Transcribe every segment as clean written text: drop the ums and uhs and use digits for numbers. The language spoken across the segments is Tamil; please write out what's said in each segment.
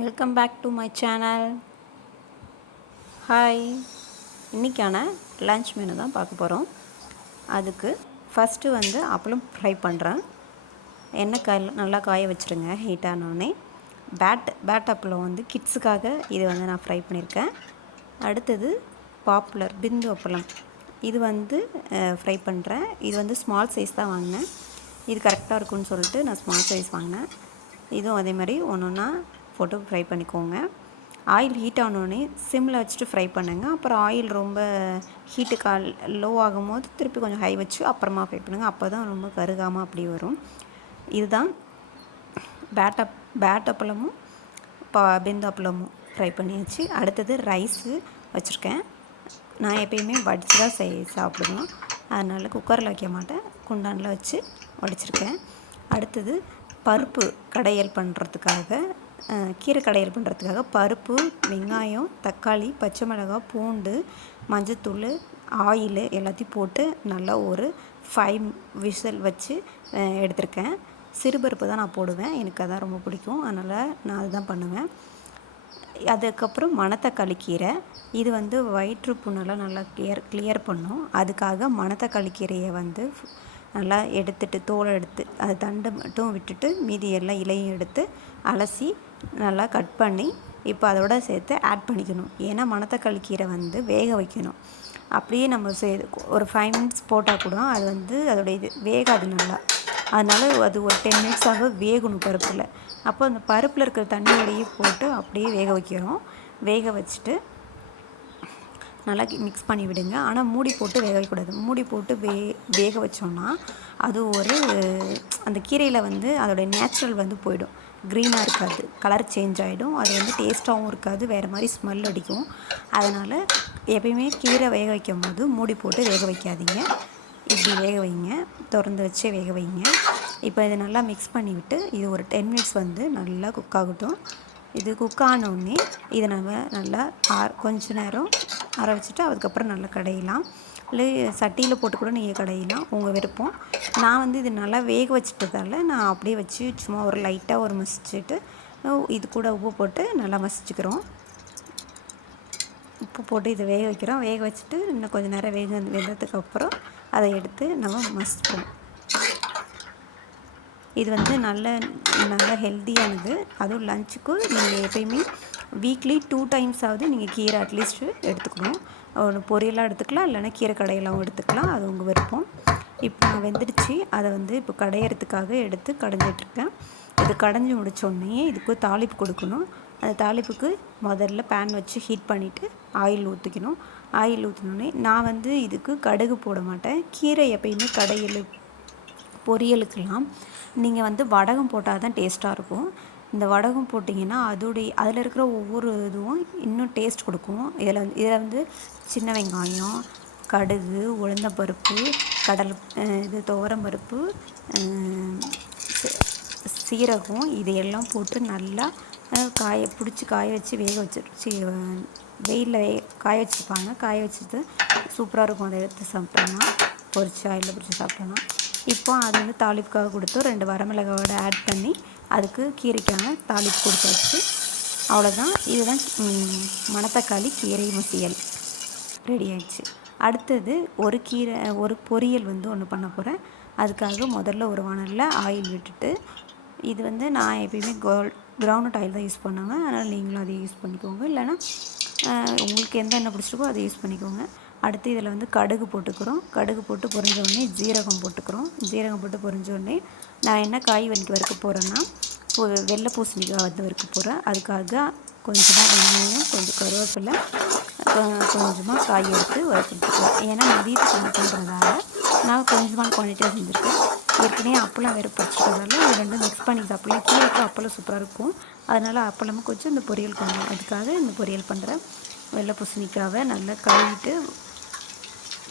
Welcome back to my channel. Hi, இன்றைக்கான லன்ச் மெனு தான் பார்க்க போகிறோம். அதுக்கு ஃபஸ்ட்டு அப்பளம் ஃப்ரை பண்ணுறேன். எண்ணெய் நல்லா காய வச்சுருங்க. ஹீட் ஆனோடனே பேட் அப்பளம் கிட்ஸுக்காக இது நான் ஃப்ரை பண்ணியிருக்கேன். அடுத்தது பாப்புலர் பிந்து அப்பளம், இது ஃப்ரை பண்ணுறேன். இது ஸ்மால் சைஸ் தான் வாங்கினேன். இது கரெக்டாக இருக்குன்னு சொல்லிட்டு நான் ஸ்மால் சைஸ் வாங்கினேன். இதுவும் அதே மாதிரி ஒன்று ஒன்றா போட்டு ஃப்ரை பண்ணிக்கோங்க. ஆயில் ஹீட் ஆனோடனே சிம்மில் வச்சுட்டு ஃப்ரை பண்ணுங்கள். அப்புறம் ஆயில் ரொம்ப ஹீட்டு லோ ஆகும்போது திருப்பி கொஞ்சம் ஹை வச்சு அப்புறமா ஃப்ரை பண்ணுங்கள். அப்போ தான் ரொம்ப கருகாமல் அப்படி வரும். இதுதான் பேட் அப்பளமும் பிந்து அப்பளமும் ஃப்ரை பண்ணியாச்சு. அடுத்தது ரைஸு வச்சுருக்கேன். நான் எப்பயுமே வடித்து தான் சாப்பிடுவேன். அதனால் குக்கரில் வைக்க மாட்டேன், குண்டானில் வச்சு வடிச்சிருக்கேன். அடுத்தது பருப்பு கடையல் பண்ணுறதுக்காக, கீரை கடையல் பண்ணுறதுக்காக பருப்பு, வெங்காயம், தக்காளி, பச்சை மிளகாய், பூண்டு, மஞ்சத்தூள், ஆயில் எல்லாத்தையும் போட்டு நல்லா ஒரு 5 விசில் வச்சு எடுத்திருக்கேன். சிறுபருப்பு தான் நான் போடுவேன், எனக்கு அதான் ரொம்ப பிடிக்கும். அதனால் நான் அதுதான் பண்ணுவேன். அதுக்கப்புறம் மணத்தக்காளி கீரை, இது வயிற்று புண்ணெல்லாம் நல்லா கிளியர் பண்ணும். அதுக்காக மணத்தக்காளி கீரையை நல்லா எடுத்துட்டு தோலை எடுத்து அது தண்டு மட்டும் விட்டுட்டு மீதி எல்லாம் இலையும் எடுத்து அலசி நல்லா கட் பண்ணி இப்போ அதோட சேர்த்து ஆட் பண்ணிக்கணும். ஏன்னா மணத்தக்காளி கீரை வேக வைக்கணும். அப்படியே நம்ம ஒரு 5 மினிட்ஸ் போட்டால் கூட அது அதோட இது வேகாது நல்லா. அதனால் அது ஒரு 10 மினிட்ஸாக வேகணும் பருப்பில். அப்போ அந்த பருப்பில் இருக்கிற தண்ணியோடையே போட்டு அப்படியே வேக வைக்கிறோம். வேக வச்சுட்டு நல்லா மிக்ஸ் பண்ணி விடுங்க. ஆனால் மூடி போட்டு வேக வைக்கக்கூடாது. மூடி போட்டு வேக வச்சோம்னா அது அந்த கீரையில் அதோடய நேச்சுரல் போயிடும். க்ரீனாக இருக்காது, கலர் சேஞ்ச் ஆகிடும். அது டேஸ்ட்டாகவும் இருக்காது, வேறு மாதிரி ஸ்மெல் அடிக்கும். அதனால் எப்பயுமே கீரை வேக வைக்கும் போது மூடி போட்டு வேக வைக்காதீங்க. இப்படி வேக வைங்க, திறந்து வச்சே வேக வைங்க. இப்போ இதை நல்லா மிக்ஸ் பண்ணிவிட்டு இது ஒரு 10 மினிட்ஸ் நல்லா குக் ஆகட்டும். இது குக் ஆனோடனே இதை நம்ம நல்லா கொஞ்ச நேரம் அரை வச்சுட்டு அதுக்கப்புறம் நல்லா கடையலாம். இல்லை சட்டியில் போட்டு கூட நீங்கள் கடையலாம், உங்கள் விருப்பம். நான் இது நல்லா வேக வச்சுட்டதால் நான் அப்படியே வச்சு சும்மா ஒரு லைட்டாக ஒரு மசிச்சுட்டு இது கூட உப்பு போட்டு நல்லா மசிச்சுக்கிறோம். உப்பு போட்டு இதை வேக வைக்கிறோம். வேக வச்சுட்டு இன்னும் கொஞ்சம் நேரம் வெந்ததுக்கப்புறம் அதை எடுத்து நம்ம மசிப்போம். இது நல்ல ஹெல்த்தியானது. அதுவும் லஞ்சுக்கு நீங்கள் எப்பயுமே வீக்லி 2 டைம்ஸாவது நீங்கள் கீரை அட்லீஸ்ட்டு எடுத்துக்கணும். ஒன்று பொரியலாக எடுத்துக்கலாம், இல்லைன்னா கீரை கடையெல்லாம் எடுத்துக்கலாம், அது உங்கள் விருப்பம். இப்போ நான் வெந்துடுச்சு. அதை இப்போ கடையிறதுக்காக எடுத்து கடைஞ்சிட்ருக்கேன். இது கடைஞ்சி முடித்தோடனே இதுக்கு தாளிப்பு கொடுக்கணும். அந்த தாளிப்புக்கு முதல்ல பேன் வச்சு ஹீட் பண்ணிவிட்டு ஆயில் ஊற்றிக்கணும். ஆயில் ஊற்றினோடனே நான் இதுக்கு கடுகு போட மாட்டேன். கீரை எப்பயுமே கடையில் பொரியலுக்கெல்லாம் நீங்கள் வடகம் போட்டால் தான் டேஸ்ட்டாக இருக்கும். இந்த வடகம் போட்டிங்கன்னா அதில் இருக்கிற ஒவ்வொரு இதுவும் இன்னும் டேஸ்ட் கொடுக்கும். இதில் சின்ன வெங்காயம், கடுகு, உளுந்தம்பருப்பு, துவரம்பருப்பு, சீரகம் இதையெல்லாம் போட்டு நல்லா காய வச்சு வேக வச்சு வெயிலில் காய வச்சுருப்பாங்க. காய வச்சுட்டு சூப்பராக இருக்கும். அதை எடுத்து சாப்பிட்டோம்னா, ஆயிலில் பொரிச்சு சாப்பிட்டோம்னா. இப்போ அது தாளிப்புக்காக கொடுத்து 2 வரமிளகாவோட ஆட் பண்ணி அதுக்கு கீரைக்கான தாளிப்பு கொடுத்தாச்சு. அவ்வளோதான். இதுதான் மணத்தக்காளி கீரை மசியல் ரெடி ஆயிடுச்சு. அடுத்தது ஒரு பொரியல் ஒன்று பண்ண போகிறேன். அதுக்காக முதல்ல ஒரு வானலில் ஆயில் விட்டுட்டு, இது நான் எப்பயுமே கிரவுண்ட் ஆயில் தான் யூஸ் பண்ணுவேன். அதனால் நீங்களும் அதை யூஸ் பண்ணிக்கோங்க. இல்லைனா உங்களுக்கு எந்த எண்ணெய் பிடிச்சிருக்கோ அதை யூஸ் பண்ணிக்கோங்க. அடுத்து இதில் கடுகு போட்டுக்கிறோம். கடுகு போட்டு பொரிஞ்சோடனே ஜீரகம் போட்டுக்கிறோம். ஜீரகம் போட்டு பொரிஞ்சோடனே நான் என்ன காய் வறுக்க போகிறேன்னா வெள்ளை பூசணிக்காய் வறுக்க போகிறேன். அதுக்காக கொஞ்சமாக வெங்காயம், கொஞ்சம் கருவேப்பிலை, கொஞ்சமாக காய் எடுத்து வறுத்துட்டுருக்கேன். ஏன்னா மதியத்துக்கு பண்ணுறதால நான் கொஞ்சமாக குவான்டிட்டியாக செஞ்சுருக்கேன். ஏற்கனவே அப்பளம் வேறு பறிச்சிட்டதால இது ரெண்டும் மிக்ஸ் பண்ணி சாப்பிடலாம். கீரைக்கு அப்பளம் சூப்பராக இருக்கும். அதனால் அப்பளமும் கொஞ்சம் இந்த பொரியல் பண்ணுவேன். அதுக்காக இந்த பொரியல் பண்ணுறேன். வெள்ளை பூசணிக்காவை நல்லா கழுவிட்டு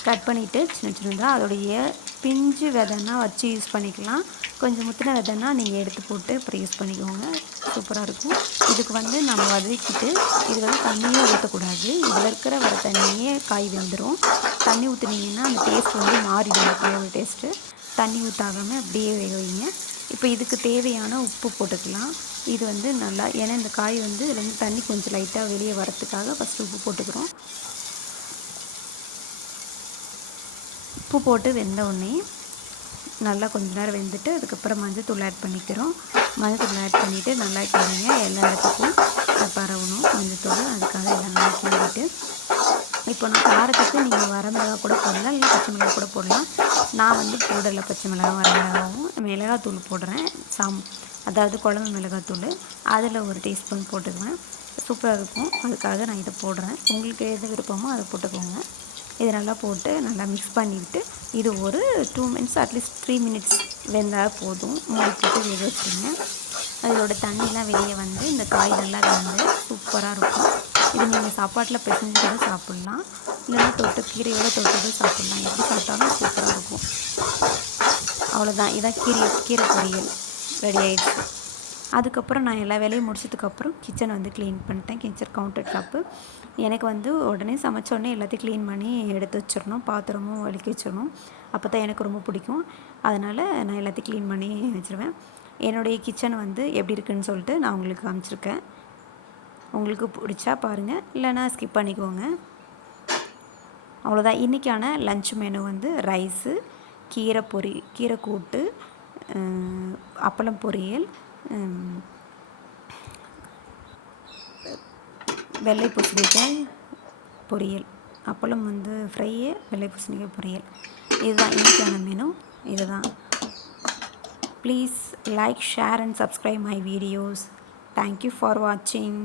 கட் பண்ணிவிட்டு சின்னதாக அதோடைய பிஞ்சு விதைன்னா வச்சு யூஸ் பண்ணிக்கலாம். கொஞ்சம் முத்தின விதைன்னா நீங்கள் எடுத்து போட்டு அப்புறம் யூஸ் பண்ணிக்கோங்க. சூப்பராக இருக்கும். இதுக்கு நம்ம வதக்கிட்டு இது தண்ணியே ஊற்றக்கூடாது. இதில் இருக்கிற வர தண்ணியே காய் வெந்துடும். தண்ணி ஊற்றுனீங்கன்னா அந்த டேஸ்ட் மாறிடும், காயோட டேஸ்ட்டு. தண்ணி ஊற்றாகாமல் அப்படியே வேக வைங்க. இப்போ இதுக்கு தேவையான உப்பு போட்டுக்கலாம். இது வந்து நல்லா ஏன்னா இந்த காய் வந்து இதுலேருந்து தண்ணி கொஞ்சம் லைட்டாக வெளியே வரத்துக்காக ஃபஸ்ட்டு உப்பு போட்டுக்கிறோம். உப்பு போட்டு வெந்த உடனே நல்லா கொஞ்ச நேரம் வெந்துட்டு அதுக்கப்புறம் மஞ்சத்தூள் ஆட் பண்ணிக்கிறோம். மஞ்சத்தூள் ஆட் பண்ணிவிட்டு நல்லா கிளறிங்க. எல்லா இடத்துக்கும் பரவணும் மஞ்சத்தூள். அதுக்காக எல்லாம் நல்லா கிளறிட்டு இப்போ நான் காரத்துக்கு நீங்கள் வரமிளகா கூட போடலாம், இல்லை பச்சை மிளகா கூட போடலாம். நான் வந்து போடலை பச்சை மிளகாவும் வரமிளகாவும். மிளகாத்தூள் போடுறேன். அதாவது குழம்பு மிளகாத்தூள் அதில் ஒரு டீஸ்பூன் போட்டுக்குவேன். சூப்பராக இருக்கும். அதுக்காக நான் இதை போடுறேன். உங்களுக்கு எது விருப்பமோ அதை போட்டுக்கோங்க. இது நல்லா போட்டு நல்லா மிக்ஸ் பண்ணிவிட்டு இது ஒரு 2 மினிட்ஸ் அட்லீஸ்ட் 3 மினிட்ஸ் வெந்தால் போதும். மூடி போட்டு வேக வச்சுருங்க. அதோட தண்ணிலாம் வெளியே வந்து இந்த காய் நல்லா வெந்து சூப்பராக இருக்கும். இது நீங்கள் சாப்பாட்டில் பிசைஞ்சு கூட சாப்பிட்லாம், இல்லைன்னா தொட்டு கீரையோடு தொட்டு சாப்பிட்லாம். எப்படி சாப்பிட்டாலும் சூப்பராக இருக்கும். அவ்வளோதான். இதான் கீரை பொரியல் ரெடி ஆகிடுச்சு. அதுக்கப்புறம் நான் எல்லா வேலையும் முடிச்சதுக்கப்புறம் கிச்சனை வந்து க்ளீன் பண்ணிட்டேன். கிச்சன் கவுண்டர் டாப்பு எனக்கு வந்து உடனே சமைச்ச உடனே எல்லாத்தையும் க்ளீன் பண்ணி எடுத்து வச்சிடணும். பாத்திரமும் விளக்கி வச்சிடணும். அப்போ தான் எனக்கு ரொம்ப பிடிக்கும். அதனால் நான் எல்லாத்தையும் க்ளீன் பண்ணி வச்சுருவேன். என்னுடைய கிச்சன் வந்து எப்படி இருக்குதுன்னு சொல்லிட்டு நான் உங்களுக்கு காமிச்சிருக்கேன். உங்களுக்கு பிடிச்சா பாருங்கள், இல்லைனா ஸ்கிப் பண்ணிக்கோங்க. அவ்வளோதான். இன்றைக்கான லன்ச் மெனு வந்து ரைஸு, கீரை கூட்டு, அப்பளம் பொரியல், வெள்ளை பூசணிக்காய் பொரியல். அப்பளம் வந்து ஃப்ரையு, வெள்ளை பூசணிக்காய் பொரியல். இதுதான் இன்றைக்கான மெனு. இதுதான். Please like, share and subscribe my videos. Thank you for watching.